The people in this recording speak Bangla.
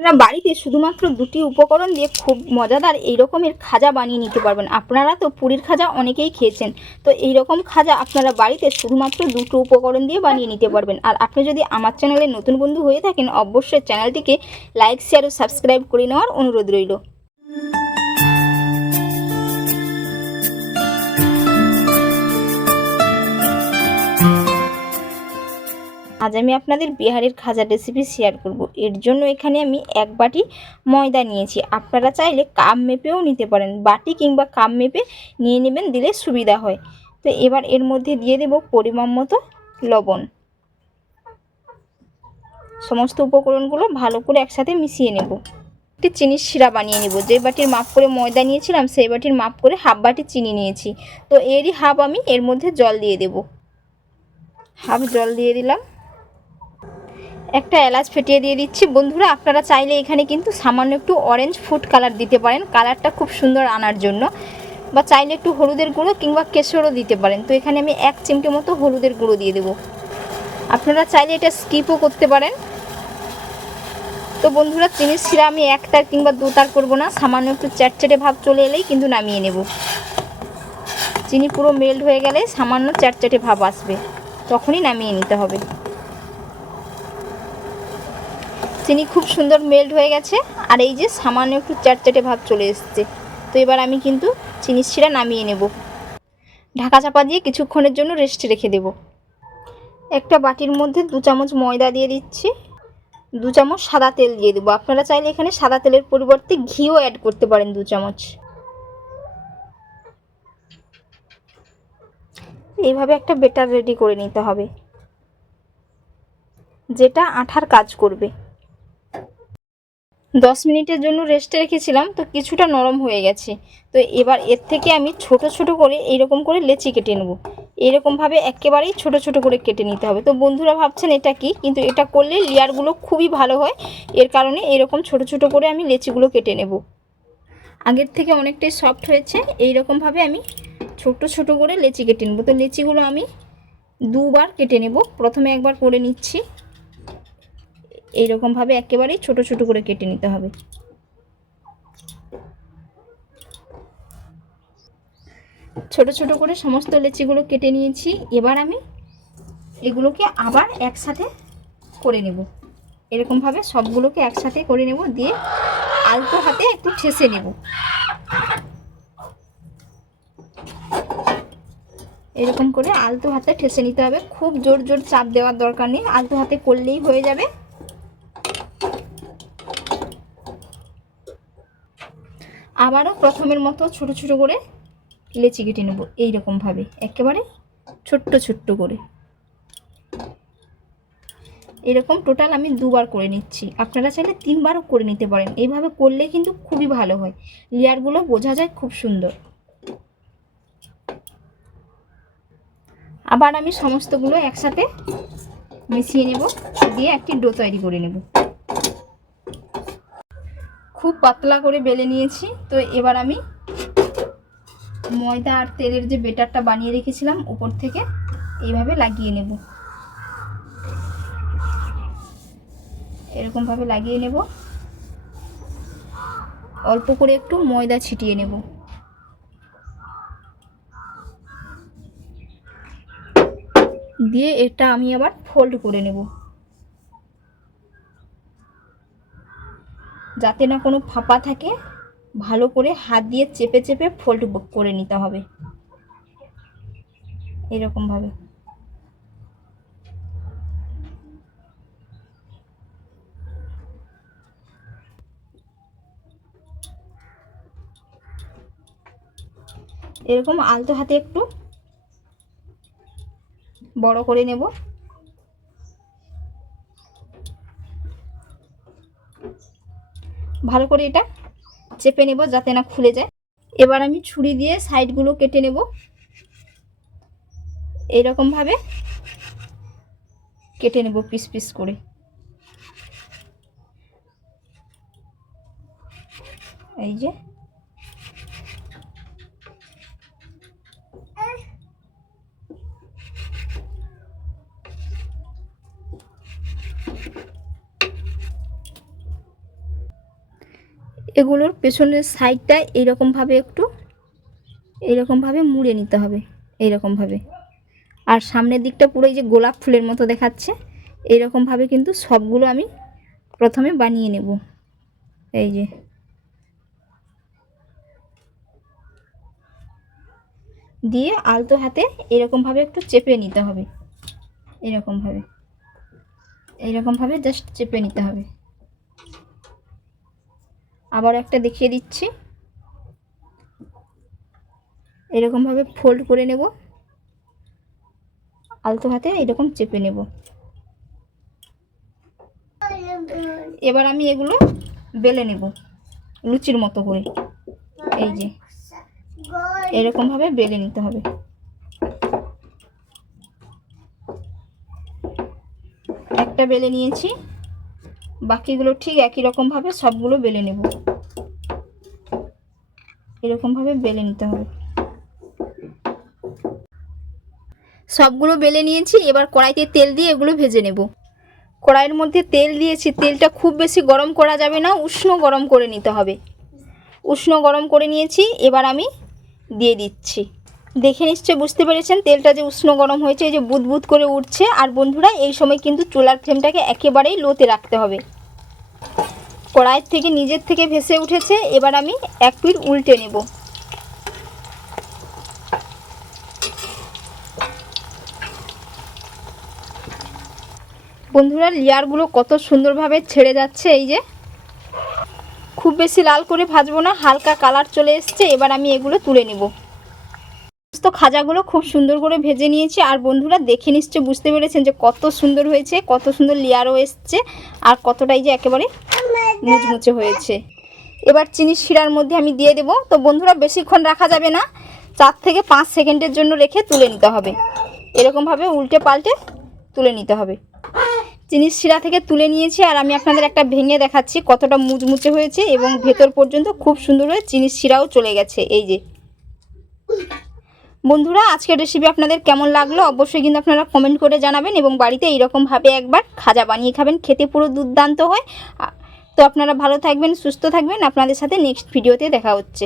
আপনারা বাড়িতে শুধুমাত্র দুটি উপকরণ দিয়ে খুব মজাদার এই রকমের খাজা বানিয়ে নিতে পারবেন। আপনারা তো পুরীর খাজা অনেকেই খেয়েছেন। তো এই রকম খাজা আপনারা বাড়িতে শুধুমাত্র দুটো উপকরণ দিয়ে বানিয়ে নিতে পারবেন। আর আপনি যদি আমার চ্যানেলে নতুন বন্ধু হয়ে থাকেন, অবশ্যই চ্যানেলটিকে লাইক শেয়ার ও সাবস্ক্রাইব করে নেওয়ার অনুরোধ রইল। আজ আমি আপনাদের বিহারের খাজার রেসিপি শেয়ার করব। এর জন্য এখানে আমি এক বাটি ময়দা নিয়েছি। আপনারা চাইলে কাপ মেপেও নিতে পারেন। বাটি কিংবা কাপ মেপে নিয়ে নেবেন, দিলে সুবিধা হয়। তো এবার এর মধ্যে দিয়ে দেব পরিমাণ মতো লবণ। সমস্ত উপকরণগুলো ভালো করে একসাথে মিশিয়ে নেব। একটি চিনির শিরা বানিয়ে নেব। যে বাটির মাপ করে ময়দা নিয়েছিলাম, সেই বাটির মাপ করে হাফ বাটি চিনি নিয়েছি। তো এরই হাফ আমি এর মধ্যে জল দিয়ে দেব। হাফ জল দিয়ে দিলাম। একটা এলাচ ফেটিয়ে দিয়ে দিচ্ছি। বন্ধুরা, আপনারা চাইলে এখানে কিন্তু সামান্য একটু অরেঞ্জ ফুড কালার দিতে পারেন। কালারটা খুব সুন্দর আনার জন্য। বা চাইলে একটু হলুদের গুঁড়ো কিংবা কেশরও দিতে পারেন। তো এখানে আমি এক চিমটে মতো হলুদের গুঁড়ো দিয়ে দেবো। আপনারা চাইলে এটা স্কিপও করতে পারেন। তো বন্ধুরা চিনির শিরা আমি এক তার কিংবা দু তার করব না। সামান্য একটু চ্যাটচ্যাটে ভাব চলে এলেই কিন্তু নামিয়ে নেব। চিনি পুরো মেল্ট হয়ে গেলে সামান্য চ্যাটচ্যাটে ভাব আসবে। তখনই নামিয়ে নিতে হবে। চিনি খুব সুন্দর মেল্ট হয়ে গেছে। আর এই যে সামান্য একটু চ্যাটচ্যাটে ভাব চলে এসছে। তো এবার আমি কিন্তু চিনির শিরা নামিয়ে নেব। ঢাকা চাপা দিয়ে কিছুক্ষণের জন্য রেস্টে রেখে দেব। একটা বাটির মধ্যে দু চামচ ময়দা দিয়ে দিচ্ছি। দু চামচ সাদা তেল দিয়ে দেবো। আপনারা চাইলে এখানে সাদা তেলের পরিবর্তে ঘিও অ্যাড করতে পারেন দু চামচ। এইভাবে একটা বেটার রেডি করে নিতে হবে। যেটা আঠার কাজ করবে। দশ মিনিটের জন্য রেস্টে রেখেছিলাম, তো কিছুটা নরম হয়ে গেছে। তো এবার এর থেকে আমি ছোট ছোট করে এইরকম করে লেচি কেটে নেব। এইরকমভাবে একেবারেই ছোট ছোট করে কেটে নিতে হবে। তো বন্ধুরা ভাবছেন এটা কি? কিন্তু এটা করলে লেয়ারগুলো খুবই ভালো হয়। এর কারণে এরকম ছোট ছোট করে আমি লেচিগুলো কেটে নেব। আগের থেকে অনেকটাই সফট হয়েছে। এইরকমভাবে আমি ছোট ছোট করে লেচি কেটে নেব। তো লেচিগুলো আমি দুবার কেটে নেব। প্রথমে একবার করে নিচ্ছি। এইরকমভাবে একেবারেই ছোট ছোট করে কেটে নিতে হবে। ছোট ছোট করে সমস্ত লেচিগুলো কেটে নিয়েছি। এবার আমি এগুলোকে আবার একসাথে করে নেব। এরকমভাবে সবগুলোকে একসাথে করে নেব, দিয়ে আলতো হাতে একটু ঠেসে নেব। এরকম করে আলতো হাতে ঠেসে নিতে হবে। খুব জোর জোর চাপ দেওয়ার দরকার নেই। আলতো হাতে করলেই হয়ে যাবে। আবারও প্রথমের মতো ছোট ছোট করে লেচি কেটে নেব এইরকমভাবে, একেবারে ছোট্ট ছোট্ট করে। এরকম টোটাল আমি দুবার করে নিচ্ছি। আপনারা চাইলে তিনবারও করে নিতে পারেন। এইভাবে করলে কিন্তু খুবই ভালো হয়। লেয়ারগুলো বোঝা যায় খুব সুন্দর। আবার আমি সমস্তগুলো একসাথে মিশিয়ে নেব, দিয়ে একটি ডো তৈরি করে নেব। খুব পাতলা করে বেলে নিয়েছি। তো এবার আমি ময়দা আর তেলের যে বেটারটা বানিয়ে রেখেছিলাম উপর থেকে, এইভাবে লাগিয়ে নেব। এরকমভাবে লাগিয়ে নেব। অল্প করে একটু ময়দা ছিটিয়ে নেব। দিয়ে এটা আমি আবার ফোল্ড করে নেব। যাতে না কোনো ফাঁপা থাকে, ভালো করে হাত দিয়ে চেপে চেপে ফোল্ড করে নিতে হবে। এরকমভাবে। এরকম আলতো হাতে একটু বড় করে নেব। ভালো করে এটা চেপে নেব যাতে না খুলে যায়। এবার আমি ছুরি দিয়ে সাইডগুলো কেটে নেব। এইরকমভাবে কেটে নেব পিস পিস করে। এই যে এগুলোর পেছনের সাইডটা এইরকমভাবে একটু, এইরকমভাবে মুড়ে নিতে হবে, এইরকমভাবে। আর সামনের দিকটা পুরো এই যে গোলাপ ফুলের মতো দেখাচ্ছে, এইরকমভাবে কিন্তু সবগুলো আমি প্রথমে বানিয়ে নেব। এই যে। দিয়ে আলতো হাতে এরকমভাবে একটু চেপে নিতে হবে। এরকমভাবে এইরকমভাবে জাস্ট চেপে নিতে হবে। আবার একটা দেখিয়ে দিচ্ছি। এরকমভাবে ফোল্ড করে নেব। আলতো হাতে এরকম চেপে নেব। এবার আমি এগুলো বেলে নেব, লুচির মতো করে। এই যে এরকমভাবে বেলে নিতে হবে। একটা বেলে নিয়েছি, বাকিগুলো ঠিক একই রকমভাবে সবগুলো বেলে নেব। এরকমভাবে বেলে নিতে হবে। সবগুলো বেলে নিয়েছি, এবার কড়াইতে তেল দিয়ে এগুলো ভেজে নেব। কড়াইয়ের মধ্যে তেল দিয়েছি, তেলটা খুব বেশি গরম করা যাবে না, উষ্ণ গরম করে নিতে হবে। উষ্ণ গরম করে নিয়েছি, এবার আমি দিয়ে দিচ্ছি। দেখে নিশ্চয় বুঝতে পেরেছেন তেলটা যে উষ্ণ গরম হয়েছে, এই যে বুদ বুদ করে উঠছে। আর বন্ধুরা, এই সময় কিন্তু চুলার ফ্লেমটাকে একেবারেই লোতে রাখতে হবে। কড়াইয়ের থেকে নিজের থেকে ভেসে উঠেছে। এবার আমি এক পিট উল্টে নেব। বন্ধুরা, লেয়ারগুলো কত সুন্দরভাবে ছেড়ে যাচ্ছে এই যে। খুব বেশি লাল করে ভাজবো না, হালকা কালার চলে এসছে। এবার আমি এগুলো তুলে নিব। সমস্ত খাজাগুলো খুব সুন্দর করে ভেজে নিয়েছি। আর বন্ধুরা, দেখে নিশ্চয় বুঝতে পেরেছেন যে কত সুন্দর হয়েছে, কত সুন্দর লেয়ারও এসছে, আর কতটাই যে একেবারে মুচমুচে হয়েছে। এবার চিনি শিরার মধ্যে আমি দিয়ে দেবো। তো বন্ধুরা, বেশিক্ষণ রাখা যাবে না। চার থেকে পাঁচ সেকেন্ডের জন্য রেখে তুলে নিতে হবে। এরকমভাবে উল্টে পাল্টে তুলে নিতে হবে। চিনির শিরা থেকে তুলে নিয়েছি আর আমি আপনাদের একটা ভেঙে দেখাচ্ছি কতটা মুচমুচে হয়েছে এবং ভেতর পর্যন্ত খুব সুন্দর হয়ে চিনির শিরাও চলে গেছে। এই যে। বন্ধুরা, আজকের রেসিপি আপনাদের কেমন লাগল অবশ্যই কিন্তু আপনারা কমেন্ট করে জানাবেন এবং বাড়িতে এইরকমভাবে একবার খাজা বানিয়ে খাবেন। খেতে পুরো দুর্দান্ত হয়। তো আপনারা ভালো থাকবেন সুস্থ থাকবেন। আপনাদের সাথে নেক্সট ভিডিওতে দেখা হচ্ছে।